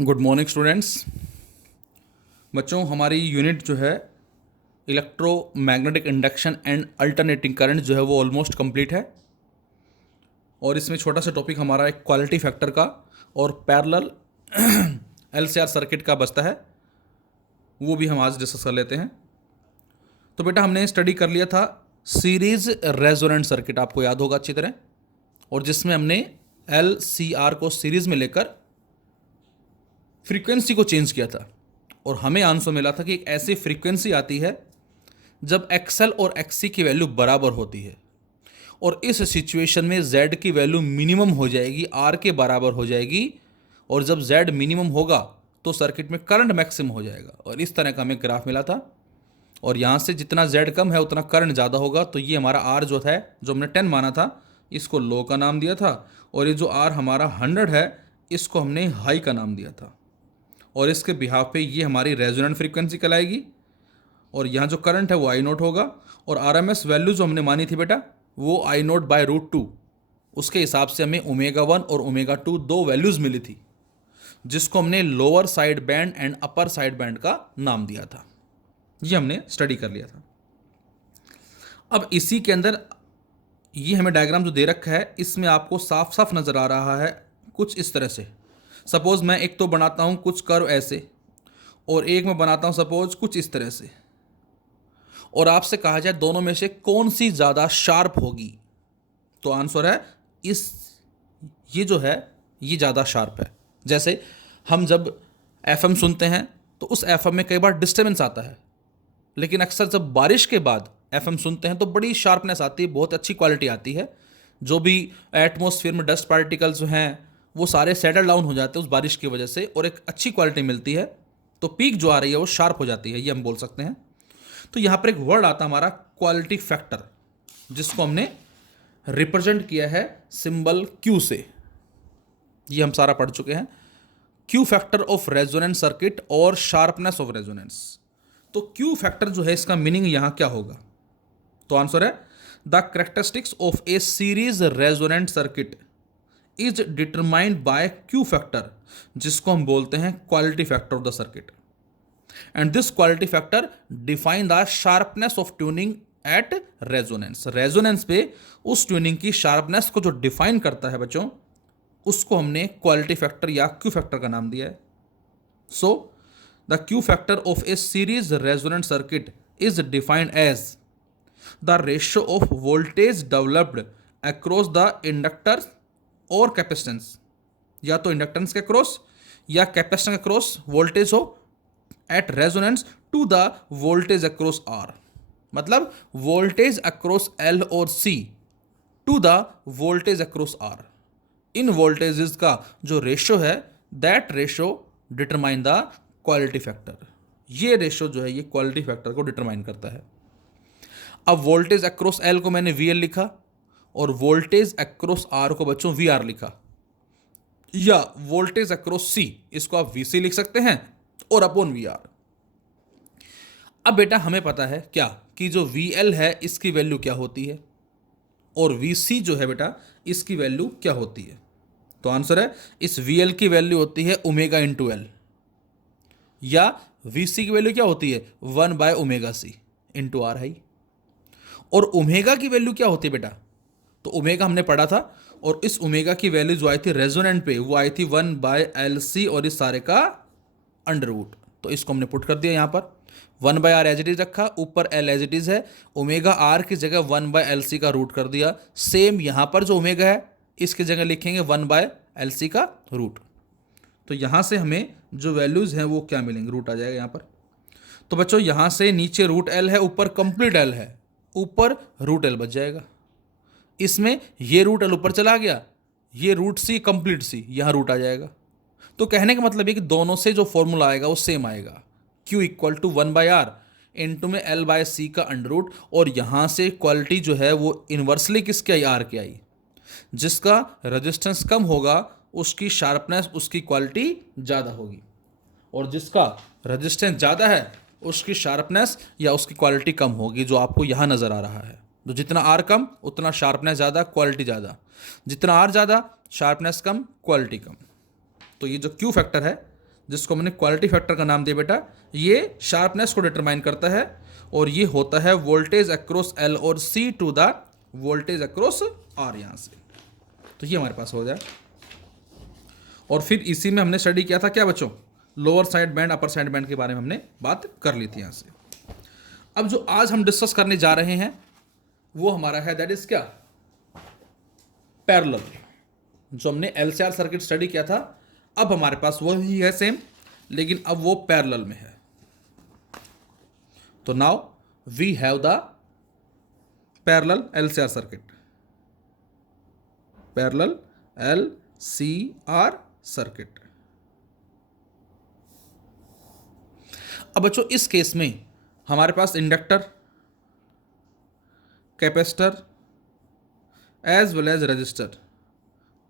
Good morning students. बच्चों, हमारी unit जो है electromagnetic induction and alternating current जो है वो ऑलमोस्ट कंप्लीट है। और इसमें छोटा सा टॉपिक हमारा एक क्वालिटी फैक्टर का और पैरेलल एलसीआर सर्किट का बचता है, वो भी हम आज डिस्कस कर लेते हैं। तो बेटा, हमने स्टडी कर लिया था सीरीज रेजोनेंट सर्किट, आपको याद होगा अच्छी तरह, और जिसमें हमने एलसीआर को सीरीज में लेकर फ्रीक्वेंसी को चेंज किया था। और हमें आंसर मिला था कि एक ऐसी फ्रीक्वेंसी आती है जब एक्सएल और एक्ससी की वैल्यू बराबर होती है, और इस सिचुएशन में जेड की वैल्यू मिनिमम हो जाएगी, आर के बराबर हो जाएगी, और जब जेड मिनिमम होगा तो सर्किट में करंट मैक्सिमम हो जाएगा। और इस तरह का हमें ग्राफ मिला था, और यहाँ से जितना जेड कम है उतना करंट ज़्यादा होगा। तो ये हमारा आर जो था, जो हमने 10 माना था, इसको लो का नाम दिया था, और ये जो आर हमारा 100 है, इसको हमने हाई का नाम दिया था। और इसके बिहाफ पे ये हमारी रेजोनेंट फ्रीक्वेंसी कहलाएगी, और यहाँ जो करंट है वो आई नोट होगा, और आरएमएस वैल्यू जो हमने मानी थी बेटा वो आई नोट बाय √2, उसके हिसाब से हमें ω1 और ω2 दो वैल्यूज़ मिली थी, जिसको हमने lower side band and upper side band का नाम दिया था। ये हमने स्टडी कर लिया था। अब इसी के अंदर ये हमें डायग्राम जो दे रखा है, इसमें आपको साफ साफ नज़र आ रहा है कुछ इस तरह से। सपोज़ मैं एक तो बनाता हूँ कुछ कर्व ऐसे, और एक मैं बनाता हूँ सपोज कुछ इस तरह से, और आपसे कहा जाए दोनों में से कौन सी ज़्यादा शार्प होगी, तो आंसर है ये जो है ये ज़्यादा शार्प है। जैसे हम जब एफएम सुनते हैं तो उस एफएम में कई बार डिस्टर्बेंस आता है, लेकिन अक्सर जब बारिश के बाद एफएम सुनते हैं तो बड़ी शार्पनेस आती है, बहुत अच्छी क्वालिटी आती है। जो भी एटमॉस्फेयर में डस्ट पार्टिकल्स जो हैं वो सारे सेटल डाउन हो जाते हैं उस बारिश की वजह से, और एक अच्छी क्वालिटी मिलती है, तो पीक जो आ रही है वो शार्प हो जाती है, ये हम बोल सकते हैं। तो यहाँ पर एक वर्ड आता है हमारा क्वालिटी फैक्टर, जिसको हमने रिप्रेजेंट किया है सिंबल Q से। ये हम सारा पढ़ चुके हैं, Q factor of resonance circuit और शार्पनेस ऑफ रेजोनेंस। तो Q फैक्टर जो है इसका मीनिंग यहाँ क्या होगा, तो आंसर है the characteristics of a series resonant circuit is determined by Q factor, जिसको हम बोलते हैं quality factor of the circuit. And this quality factor define the sharpness of tuning at resonance. Resonance पे उस ट्यूनिंग की sharpness को जो define करता है बच्चों, उसको हमने क्वालिटी फैक्टर या Q फैक्टर का नाम दिया है। So the Q factor of a series resonant circuit is defined as the ratio of voltage developed across the inductor और कैपेसिटेंस, या तो इंडक्टेंस के क्रॉस या कैपेसिटेंस के क्रॉस वोल्टेज हो at resonance to the voltage across R. मतलब voltage across L और C to the voltage across R, इन वोल्टेजेस का जो रेशियो है, that ratio determine the quality factor. ये रेशियो जो है ये क्वालिटी फैक्टर को डिटरमाइन करता है। अब वोल्टेज अक्रॉस एल को मैंने वी एल लिखा, और वोल्टेज अक्रॉस आर को बच्चों वी आर लिखा, या वोल्टेज अक्रॉस सी इसको आप वी सी लिख सकते हैं, और अपॉन वी आर। अब बेटा हमें पता है क्या कि जो वी एल है इसकी वैल्यू क्या होती है, और वी सी जो है बेटा इसकी वैल्यू क्या होती है। तो आंसर है इस वी एल की वैल्यू होती है ओमेगा इंटू एल, या वी सी की वैल्यू क्या होती है 1/ω/c इंटू आर हाई। और ओमेगा की वैल्यू क्या होती है बेटा, तो ओमेगा हमने पढ़ा था, और इस ओमेगा की वैल्यू जो आई थी रेजोनेंट पे वो आई थी 1/LC, और इस सारे का अंडर रूट। तो इसको हमने पुट कर दिया यहाँ पर, 1/r एज इट इज रखा, ऊपर L एज इट इज है, ओमेगा R की जगह 1/LC का रूट कर दिया। सेम यहाँ पर जो ओमेगा है इसकी जगह लिखेंगे 1/LC का रूट। तो यहाँ से हमें जो वैल्यूज़ हैं वो क्या मिलेंगे, रूट आ जाएगा यहाँ पर। तो बच्चों यहाँ से नीचे √L है, ऊपर कंप्लीट L है, ऊपर √L बच जाएगा। इसमें ये √L ऊपर चला गया, ये √C कंप्लीट C, यहाँ रूट आ जाएगा। तो कहने का मतलब है कि दोनों से जो फॉर्मूला आएगा वो सेम आएगा, Q equal to 1/R into में L/C का अंडर रूट, और यहाँ से क्वालिटी जो है वो इन्वर्सली किसके आई, R के आई। जिसका रेजिस्टेंस कम होगा उसकी शार्पनेस, उसकी क्वालिटी ज़्यादा होगी, और जिसका रेजिस्टेंस ज़्यादा है उसकी शार्पनेस या उसकी क्वालिटी कम होगी, जो आपको यहाँ नज़र आ रहा है। तो जितना R कम उतना शार्पनेस ज़्यादा, क्वालिटी ज़्यादा, जितना R ज़्यादा शार्पनेस कम, क्वालिटी कम। तो ये जो Q फैक्टर है जिसको हमने क्वालिटी फैक्टर का नाम दिया बेटा, ये शार्पनेस को डिटरमाइन करता है और ये होता है वोल्टेज अक्रॉस एल और C to the voltage across R यहाँ से। तो ये हमारे पास हो जाए। और फिर इसी में हमने स्टडी किया था क्या बच्चों, lower side band upper side band के बारे में हमने बात कर ली थी यहाँ से। अब जो आज हम डिस्कस करने जा रहे हैं वो हमारा है दैट इज क्या, पैरेलल। जो हमने एलसीआर सर्किट स्टडी किया था, अब हमारे पास वही है सेम, लेकिन अब वो पैरेलल में है। तो now we have the parallel LCR circuit, parallel LCR circuit. अब बच्चों इस केस में हमारे पास inductor, capacitor as well as resistor,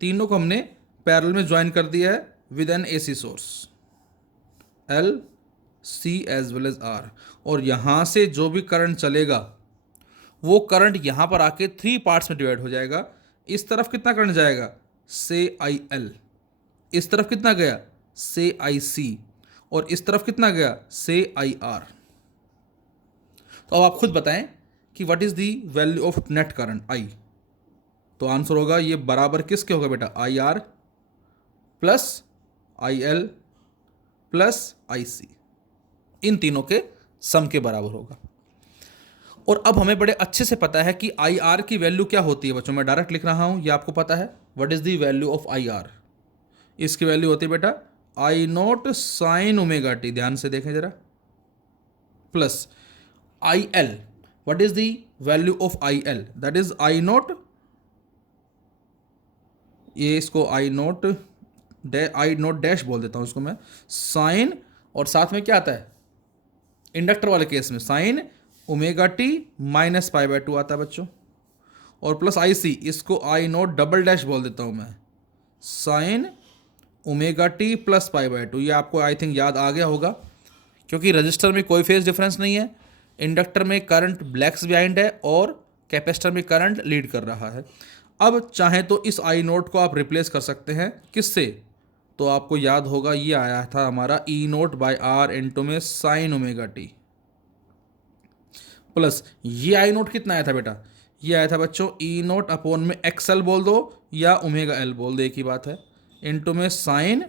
तीनों को हमने पैरेलल में ज्वाइन कर दिया है with an AC source L C as well as R. और यहां से जो भी करंट चलेगा वो करंट यहां पर आके 3 पार्ट्स में डिवाइड हो जाएगा। इस तरफ कितना करंट जाएगा, से आई एल, इस तरफ कितना गया, से आई सी, और इस तरफ कितना गया, से आई आर। तो अब आप खुद बताएं कि what is the value of net current I. तो आंसर होगा ये बराबर किसके होगा बेटा, I R plus I L plus I C, इन तीनों के सम के बराबर होगा। और अब हमें बड़े अच्छे से पता है कि आई आर की वैल्यू क्या होती है बच्चों। मैं डायरेक्ट लिख रहा हूं, ये आपको पता है। What is the value of I R, इसकी वैल्यू होती है बेटा आई नोट साइन ओमेगा टी, ध्यान से देखें जरा, plus I L. What is the value of I L, that is I note, ये इसको आई नोट डैश बोल देता हूं इसको मैं, साइन, और साथ में क्या आता है इंडक्टर वाले केस में, sine omega t minus pi by 2 आता है बच्चों, और प्लस आई सी, इसको आई नोट डबल डैश बोल देता हूं मैं, sign omega t plus pi by 2। ये आपको आई थिंक याद आ गया होगा, क्योंकि रजिस्टर में कोई फेज डिफरेंस नहीं है, इंडक्टर में करंट ब्लैक्स बिहाइंड है और कैपेसिटर में करंट लीड कर रहा है। अब चाहे तो इस आई नोट को आप रिप्लेस कर सकते हैं किससे, तो आपको याद होगा ये आया था हमारा ई नोट बाय आर इंटू में साइन ओमेगा टी, प्लस ये आई नोट कितना आया था बेटा, ये आया था बच्चों ई नोट अपॉन में एक्सएल बोल दो या ओमेगा एल बोल दो, एक ही बात है, इंटू में sine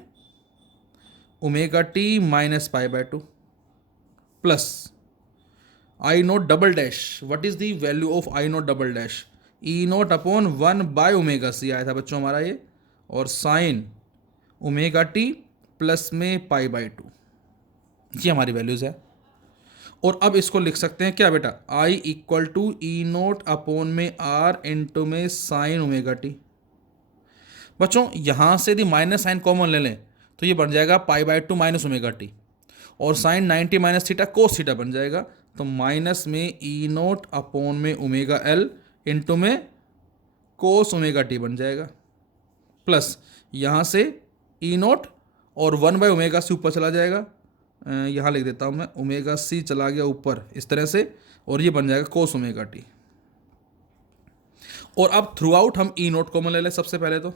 omega t minus pi by 2 plus I naught double dash. What is the value of I naught double dash, E naught upon 1 by omega C आया था बच्चों हमारा ये, और साइन ओमेगा टी प्लस में पाई by 2, ये हमारी values है। और अब इसको लिख सकते हैं क्या बेटा, I equal to E naught upon में आर इंटू में साइन ओमेगा टी। बच्चों यहां से यदि माइनस साइन कॉमन ले लें तो ये बन जाएगा pi by 2 minus omega T, और sine 90 minus theta cos theta बन जाएगा, तो माइनस में ई नोट अपॉन में ओमेगा एल इंटू में कोस ओमेगा टी बन जाएगा, प्लस यहाँ से ई नोट और 1 बाय ओमेगा सी ऊपर चला जाएगा, यहाँ लिख देता हूँ मैं, ओमेगा सी चला गया ऊपर इस तरह से, और ये बन जाएगा कोस ओमेगा टी। और अब थ्रू आउट हम ई नोट कॉमन ले लें सबसे पहले तो।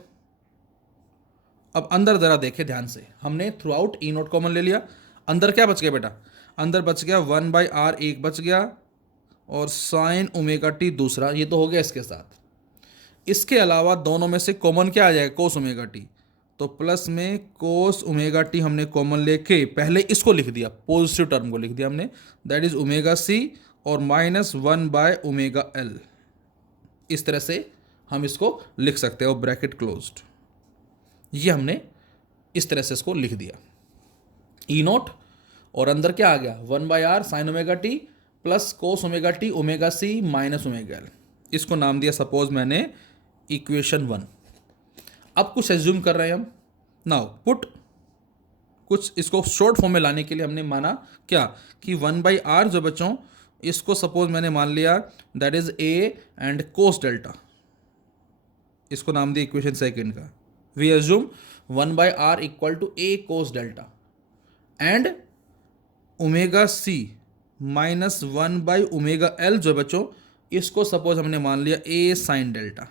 अब अंदर ज़रा देखें ध्यान से, हमने थ्रू आउट ई नोट कॉमन ले लिया, अंदर क्या बच गया बेटा, अंदर बच गया 1 बाई आर एक बच गया, और साइन ओमेगा टी दूसरा, ये तो हो गया इसके साथ। इसके अलावा दोनों में से कॉमन क्या आ जाएगा, कोस ओमेगा टी, तो प्लस में कोस ओमेगा टी हमने कॉमन लेके पहले इसको लिख दिया, पॉजिटिव टर्म को लिख दिया हमने, दैट इज ओमेगा सी और माइनस 1 बाय ओमेगा एल। इस तरह से हम इसको लिख सकते हैं, और ब्रैकेट क्लोज्ड, ये हमने इस तरह से इसको लिख दिया ई नोट, और अंदर क्या आ गया 1 by R sine omega t plus cos omega t omega C minus omega L. इसको नाम दिया सपोज मैंने इक्वेशन 1। अब कुछ एज्यूम कर रहे हैं हम, नाउ पुट, कुछ इसको शॉर्ट फॉर्म में लाने के लिए हमने माना क्या कि 1 बाई आर जो बच्चों, इसको सपोज मैंने मान लिया that is A and cos delta, इसको नाम दिया इक्वेशन सेकंड का। We assume 1 by R equal to A cos delta and omega C minus 1 by omega L जो बच्चों, इसको सपोज हमने मान लिया A sine delta,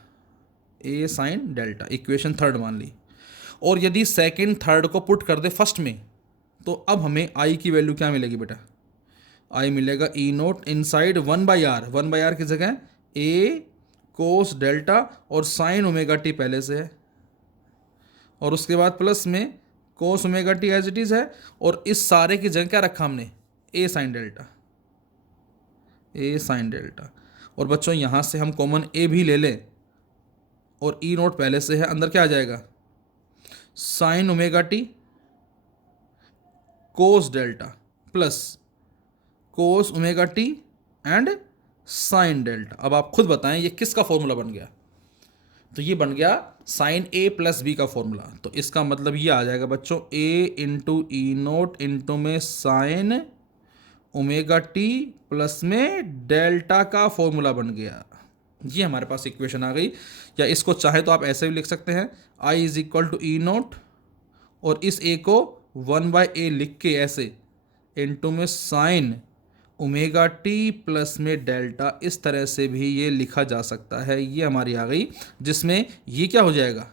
A sine delta, equation third मान ली। और यदि सेकंड थर्ड को पुट कर दे फर्स्ट में, तो अब हमें आई की वैल्यू क्या मिलेगी बेटा, आई मिलेगा ई नोट इनसाइड 1/r, 1/r की जगह ए कोस डेल्टा और साइन ओमेगा टी पहले से है, और उसके बाद प्लस में cos omega t as it is है, और इस सारे की जगह क्या रखा हमने, A sine delta, A sine delta. और बच्चों यहाँ से हम कॉमन ए भी ले लें और ई नोट पहले से है, अंदर क्या आ जाएगा, sign omega T cos delta plus cos omega T and sine delta. अब आप खुद बताएं ये किसका फॉर्मूला बन गया, तो ये बन गया साइन ए प्लस बी का फॉर्मूला। तो इसका मतलब ये आ जाएगा बच्चों ए इंटू ई नोट इंटू में साइन ओमेगा टी प्लस में डेल्टा का फॉर्मूला बन गया। ये हमारे पास इक्वेशन आ गई, या इसको चाहे तो आप ऐसे भी लिख सकते हैं, I is equal to E naught और इस ए को 1/a लिख के ऐसे इंटू में साइन ओमेगा टी प्लस में डेल्टा, इस तरह से भी ये लिखा जा सकता है। ये हमारी आ गई, जिसमें ये क्या हो जाएगा,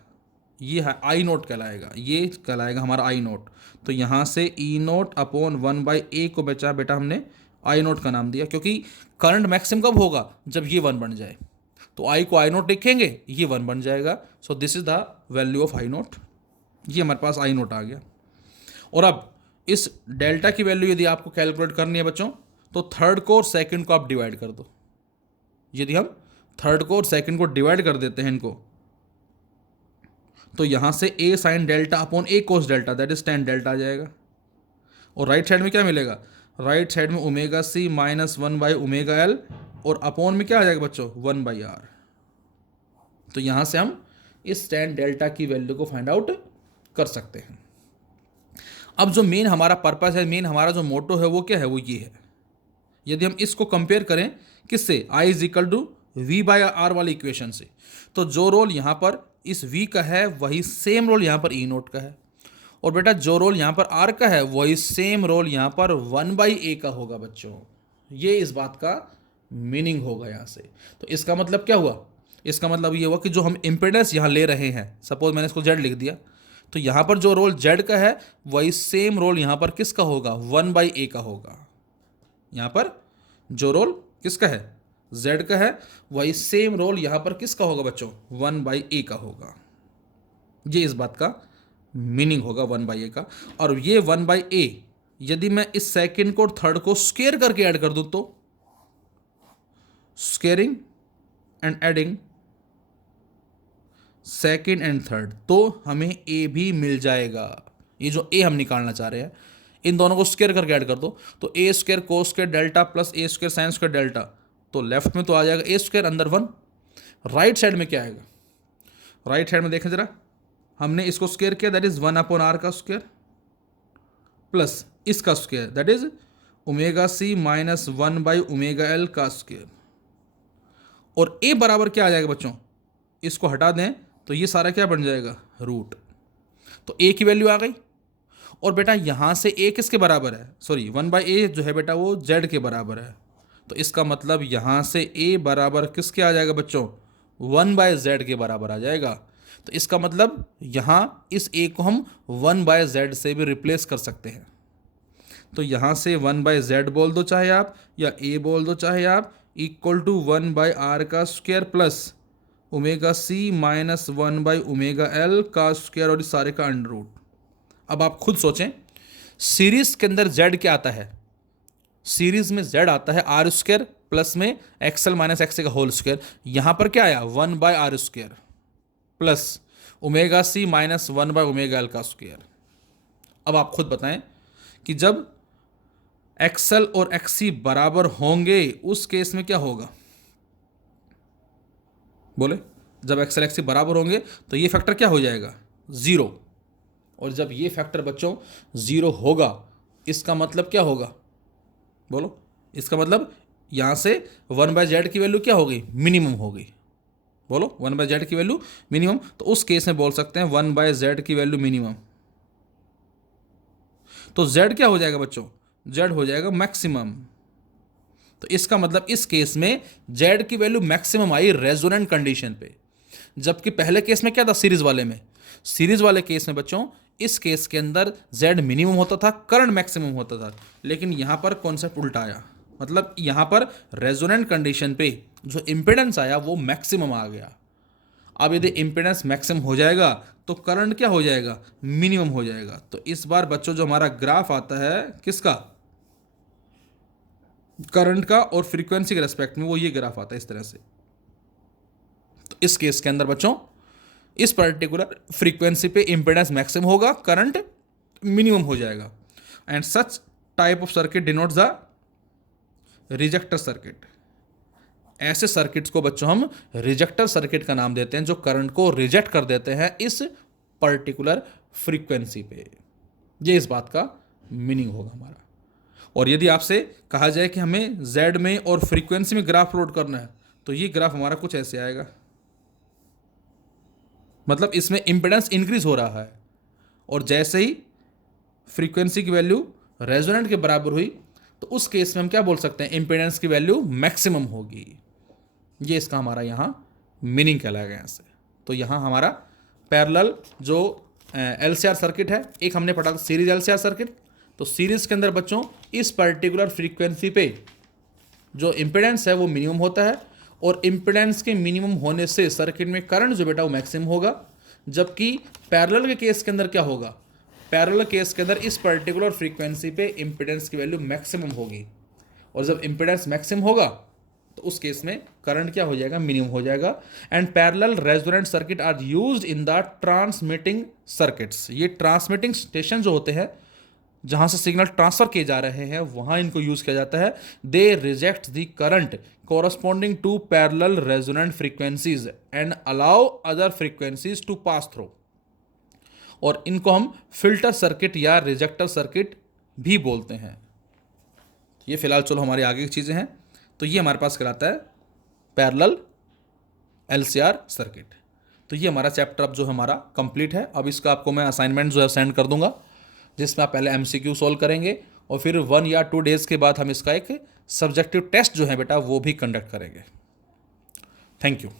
ये है आई नोट कहलाएगा, ये कहलाएगा हमारा आई नोट। तो यहाँ से ई नोट अपॉन 1/a को बचा बेटा हमने आई नोट का नाम दिया, क्योंकि करंट मैक्सिमम कब होगा, जब ये 1 बन जाए। तो आई को आई नोट लिखेंगे, ये 1 बन जाएगा। So this is the value of I note. ये हमारे पास आई नोट आ गया। और अब इस डेल्टा की वैल्यू यदि आपको कैलकुलेट करनी है बच्चों, तो थर्ड को और सेकंड को आप डिवाइड कर दो। यदि हम थर्ड को और सेकंड को डिवाइड कर देते हैं इनको, तो यहाँ से A sine delta upon A cos delta that is tan delta आ जाएगा। और राइट साइड में क्या मिलेगा, राइट साइड में ओमेगा सी माइनस 1/ωl और अपॉन में क्या आ जाएगा बच्चों 1/r। तो यहाँ से हम इस tan डेल्टा की वैल्यू को फाइंड आउट कर सकते हैं। अब जो मेन हमारा पर्पस है, मेन हमारा जो मोटो है वो क्या है, वो ये है। यदि हम इसको कंपेयर करें किससे, आई इज इक्वल टू v/r वाली इक्वेशन से, तो जो रोल यहाँ पर इस v का है वही सेम रोल यहाँ पर ई नोट का है, और बेटा जो रोल यहाँ पर r का है वही सेम रोल यहाँ पर 1/a का होगा बच्चों। ये इस बात का मीनिंग होगा यहाँ से। तो इसका मतलब क्या हुआ, इसका मतलब ये हुआ कि जो हम इम्पिडेंस यहाँ ले रहे हैं, सपोज मैंने इसको z लिख दिया, तो यहाँ पर जो रोल z का है वही सेम रोल यहाँ पर किसका होगा, 1/a का होगा। यहाँ पर जो रोल किसका है, z का है, वही सेम रोल यहाँ पर किसका होगा बच्चों, 1/a का होगा। ये इस बात का मीनिंग होगा 1/a का। और ये 1/a यदि मैं इस सेकंड को और थर्ड को स्क्वायर करके ऐड कर दूं, तो squaring and adding second and third, तो हमें a भी मिल जाएगा। ये जो a हम निकालना चाह रहे हैं, इन दोनों को स्क्वायर करके ऐड कर दो, तो a square cos square delta plus a square sine square delta, तो लेफ्ट में तो आ जाएगा a स्क्वायर अंदर 1। राइट साइड में क्या आएगा, राइट साइड में देखें जरा, हमने इसको स्क्वायर किया दैट इज 1/r का स्क्वायर प्लस इसका square that is omega C minus 1/ωl का स्क्वायर। और a बराबर क्या आ जाएगा बच्चों, इसको हटा दें तो ये सारा क्या बन जाएगा, रूट। तो a की वैल्यू आ गई। और बेटा यहाँ से a किसके बराबर है, सॉरी 1/a जो है बेटा वो z के बराबर है। तो इसका मतलब यहाँ से a बराबर किसके आ जाएगा बच्चों, 1/z के बराबर आ जाएगा। तो इसका मतलब यहाँ इस a को हम 1/z से भी रिप्लेस कर सकते हैं। तो यहाँ से 1/z बोल दो चाहे आप, या a बोल दो चाहे आप, इक्वल टू 1/r का square plus omega C minus 1/ωl का स्क्वायर और इस सारे का अंडर रूट। अब आप खुद सोचें, सीरीज के अंदर z क्या आता है, सीरीज में z आता है r स्क्वायर प्लस में xl माइनस x का होल स्क्वायर। यहाँ पर क्या आया 1/r square plus omega C minus 1/ωl का स्क्वायर। अब आप खुद बताएं कि जब xl और xc बराबर होंगे उस केस में क्या होगा, बोले, जब xl xc बराबर होंगे तो ये फैक्टर क्या हो जाएगा, 0। और जब ये फैक्टर बच्चों 0 होगा, इसका मतलब क्या होगा, बोलो, इसका मतलब यहाँ से 1/z की वैल्यू क्या होगी, मिनिमम होगी। बोलो 1/z की वैल्यू मिनिमम। तो उस केस में बोल सकते हैं 1/z की वैल्यू मिनिमम। तो z क्या हो जाएगा बच्चों, z हो जाएगा मैक्सिमम। तो इसका मतलब इस केस में z की value maximum I resonant condition पे, जबकि पहले केस में क्या था, सीरीज वाले में, सीरीज वाले केस में बच्चों इस केस के अंदर Z मिनिमम होता था, करंट मैक्सिमम होता था। लेकिन यहाँ पर कॉन्सेप्ट उल्टा आया, मतलब यहाँ पर रेजोनेंट कंडीशन पे जो इम्पिडेंस आया वो मैक्सिमम आ गया। अब यदि इम्पिडेंस मैक्सिमम हो जाएगा तो करंट क्या हो जाएगा, मिनिमम हो जाएगा। तो इस बार बच्चों जो हमारा ग्राफ आता है किसका, करंट का और फ्रीक्वेंसी के रेस्पेक्ट में, वो ये ग्राफ आता है इस तरह से। तो इस केस के अंदर बच्चों इस पर्टिकुलर फ्रीक्वेंसी पे इम्पिडेंस मैक्सिमम होगा, करंट मिनिमम हो जाएगा। And such type of circuit denotes the ejector circuit. ऐसे सर्किट्स को बच्चों हम रिजेक्टर सर्किट का नाम देते हैं, जो करंट को रिजेक्ट कर देते हैं इस पर्टिकुलर फ्रीक्वेंसी पे। ये इस बात का मीनिंग होगा हमारा। और यदि आपसे कहा जाए कि हमें Z में और फ्रीक्वेंसी में ग्राफ प्लॉट करना है, तो ये ग्राफ हमारा कुछ ऐसे आएगा, मतलब इसमें इम्पिडेंस इंक्रीज हो रहा है और जैसे ही फ्रीक्वेंसी की वैल्यू रेजोनेंट के बराबर हुई तो उस केस में हम क्या बोल सकते हैं, इम्पिडेंस की वैल्यू मैक्सिमम होगी। ये इसका हमारा यहाँ मीनिंग कहलाएगा यहाँ से। तो यहाँ हमारा पैरेलल जो LCR सर्किट है, एक हमने पढ़ा था सीरीज LCR सर्किट। तो सीरीज के अंदर बच्चों इस पर्टिकुलर फ्रीक्वेंसी पे जो इम्पिडेंस है वो मिनिमम होता है और इम्पिडेंस के मिनिमम होने से सर्किट में करंट जो बेटा वो मैक्सिमम होगा। जबकि पैरेलल के केस के अंदर क्या होगा, पैरेलल केस के अंदर इस पर्टिकुलर फ्रीक्वेंसी पे इम्पिडेंस की वैल्यू मैक्सिमम होगी और जब इम्पिडेंस मैक्सिमम होगा तो उस केस में करंट क्या हो जाएगा, मिनिमम हो जाएगा। And parallel resonant circuit are used in the transmitting circuits. ये ट्रांसमिटिंग स्टेशन जो होते हैं जहाँ से सिग्नल ट्रांसफर किए जा रहे हैं वहाँ इनको यूज़ किया जाता है। दे reject the current corresponding to parallel resonant frequencies and allow other frequencies to pass through। और इनको हम फिल्टर सर्किट या रिजेक्टर सर्किट भी बोलते हैं। ये फिलहाल चलो हमारी आगे की चीज़ें हैं। तो ये हमारे पास कहलाता है पैरेलल LCR सर्किट। तो ये हमारा चैप्टर अब जो हमारा कंप्लीट है। अब इसका आपको मैं असाइनमेंट जो है सेंड कर दूंगा, जिसमें आप पहले MCQ सॉल्व करेंगे और फिर 1 या 2 डेज़ के बाद हम इसका एक सब्जेक्टिव टेस्ट जो है बेटा वो भी कंडक्ट करेंगे। Thank you.